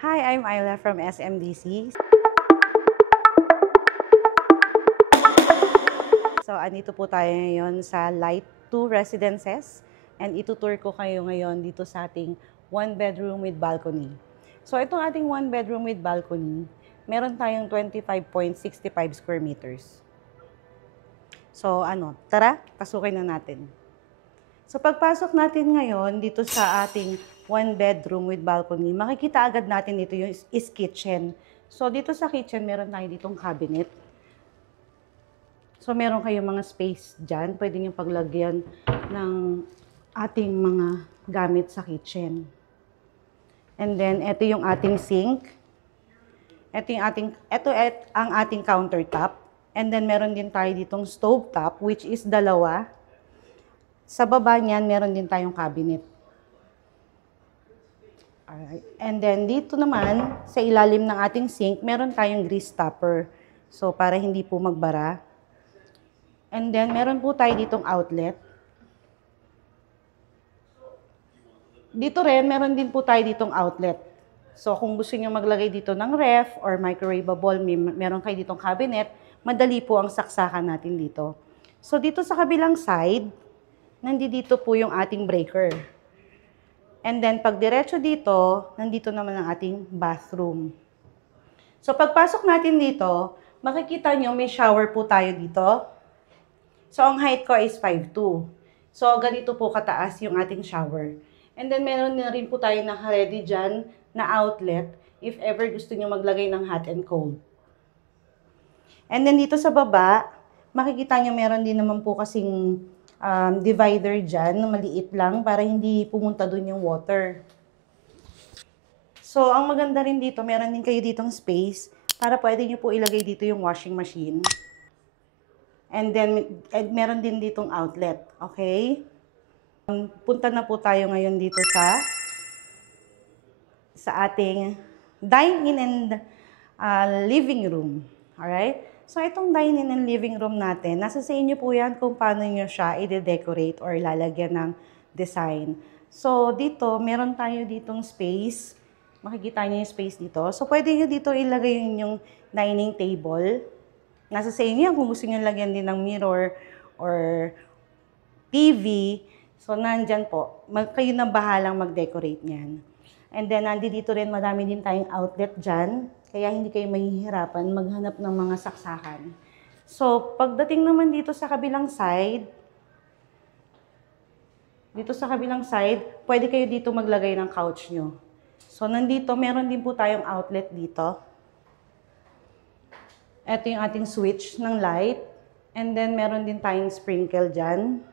Hi, I'm Ayla from SMDC. So, andito po tayo ngayon sa Light 2 Residences and itutour ko kayo ngayon dito sa ating one bedroom with balcony. So, itong ating one bedroom with balcony, meron tayong 25.65 square meters. So, tara, pasukin na natin. So, pagpasok natin ngayon dito sa ating one bedroom with balcony, makikita agad natin dito yung is kitchen. So, dito sa kitchen, meron tayo ditong cabinet. So, meron kayong mga space dyan. Pwede nyo paglagyan ng ating mga gamit sa kitchen. And then, ito yung ating sink. Ito ang ating countertop. And then, meron din tayo ditong stove top, which is dalawa. Sa baba niyan, meron din tayong cabinet. Alright. And then, dito naman, sa ilalim ng ating sink, meron tayong grease stopper. So, para hindi po magbara. And then, meron po tayo ditong outlet. Dito rin, meron din po tayo ditong outlet. So, kung gusto nyo maglagay dito ng ref or microwavable, meron kayo ditong cabinet, madali po ang saksakan natin dito. So, dito sa kabilang side, nandito po yung ating breaker. And then, pag diretso dito, nandito naman ang ating bathroom. So, pagpasok natin dito, makikita nyo may shower po tayo dito. So, ang height ko is 5'2". So, ganito po kataas yung ating shower. And then, meron na rin po tayo naka-ready dyan na outlet if ever gusto nyo maglagay ng hot and cold. And then, dito sa baba, makikita nyo meron din naman po kasing divider dyan na maliit lang para hindi pumunta dun yung water. So, ang maganda rin dito, meron din kayo ditong space para pwede nyo po ilagay dito yung washing machine. And then, meron din ditong outlet. Okay? Punta na po tayo ngayon dito sa ating dine-in and living room. Alright? So, itong dine-in and living room natin, nasa sa inyo po yan kung paano nyo siya i-decorate or lalagyan ng design. So, dito, meron tayo ditong space. Makikita nyo yung space dito. So, pwede nyo dito ilagay yung dining table. Nasa sa inyo yan kung gusto nyo lagyan din ng mirror or TV. So, nandyan po. Kayo na bahalang mag-decorate niyan. And then, nandito rin, madami din tayong outlet dyan. Kaya hindi kayo mahihirapan maghanap ng mga saksakan. So, pagdating naman dito sa kabilang side, pwede kayo dito maglagay ng couch nyo. So, nandito, meron din po tayong outlet dito. Ito yung ating switch ng light. And then, meron din tayong sprinkle dyan.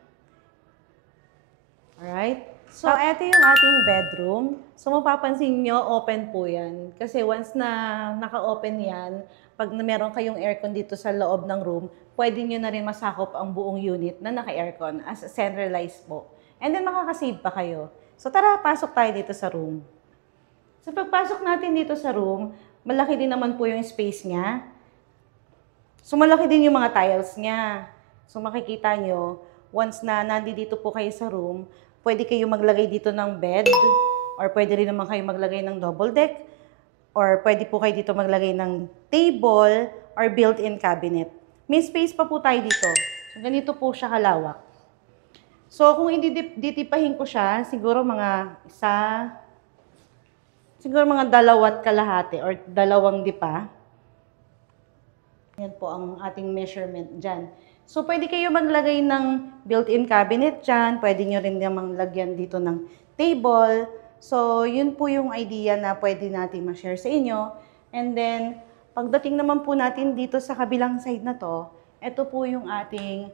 Alright? So, ito yung ating bedroom. So, mapapansin nyo, open po yan. Kasi once na naka-open yan, pag meron kayong aircon dito sa loob ng room, pwede nyo na rin masakop ang buong unit na naka-aircon as centralized po. And then, makakasave pa kayo. So, tara, pasok tayo dito sa room. So, pagpasok natin dito sa room, malaki din naman po yung space niya. So, malaki din yung mga tiles niya. So, makikita nyo, once na nandito po kayo sa room, pwede kayo maglagay dito ng bed, or pwede rin naman kayo maglagay ng double deck, or pwede po kayo dito maglagay ng table, or built-in cabinet. May space pa po tayo dito. So, ganito po siya kalawak. So, kung ditipahin ko siya, siguro mga dalawat kalahati, or dalawang dipa. Yan po ang ating measurement dyan. So, pwede kayo maglagay ng built-in cabinet dyan. Pwede nyo rin namang lagyan dito ng table. So, yun po yung idea na pwede natin ma-share sa inyo. And then, pagdating naman po natin dito sa kabilang side na to, ito po yung ating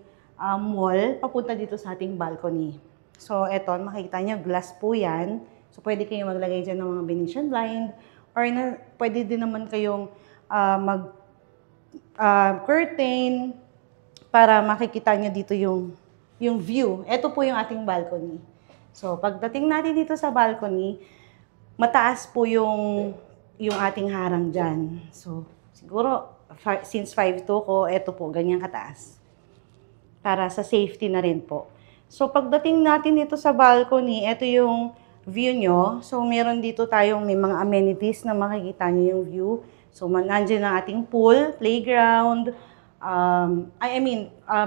wall papunta dito sa ating balcony. So, eto, makikita nyo, glass po yan. So, pwede kayo maglagay dyan ng mga Venetian blind. Or pwede din naman kayong curtain para makikita nyo dito yung view. Ito po yung ating balcony. So, pagdating natin dito sa balcony, mataas po yung ating harang dyan. So, siguro, since 5'2" ko, ito po, ganyan kataas. Para sa safety na rin po. So, pagdating natin dito sa balcony, ito yung view nyo. So, meron dito tayong may mga amenities na makikita nyo yung view. So, nandiyan ang ating pool, playground,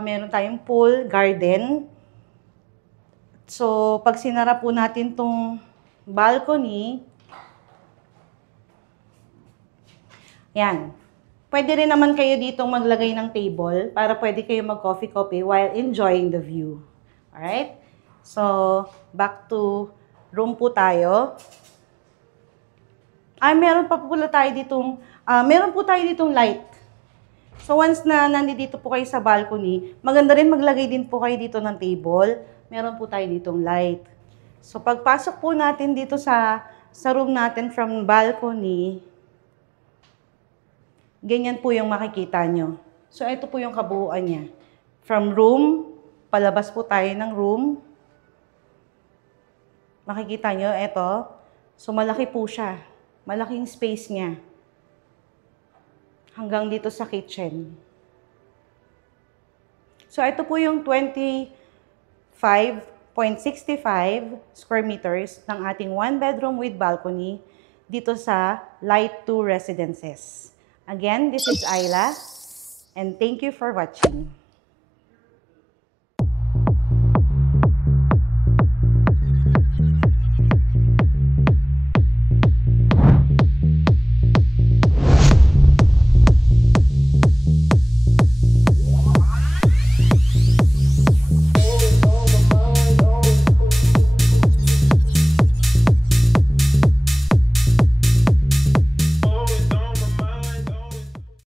meron tayong pool, garden. So, pag sinara po natin tong balcony, yan. Pwede rin naman kayo dito maglagay ng table para pwede kayo mag-coffee-coffee while enjoying the view. Alright? So, back to room po tayo. Meron po tayo ditong light. So, once na nandito po kayo sa balcony, maganda rin maglagay din po kayo dito ng table. Meron po tayo ditong light. So, pagpasok po natin dito sa room natin from balcony, ganyan po yung makikita nyo. So, ito po yung kabuuan niya. From room, palabas po tayo ng room. Makikita nyo, ito. So, malaki po siya. Malaking space niya. Hanggang dito sa kitchen. So, ito po yung 25.65 square meters ng ating one bedroom with balcony dito sa Light 2 Residences. Again, this is Ayla, and thank you for watching.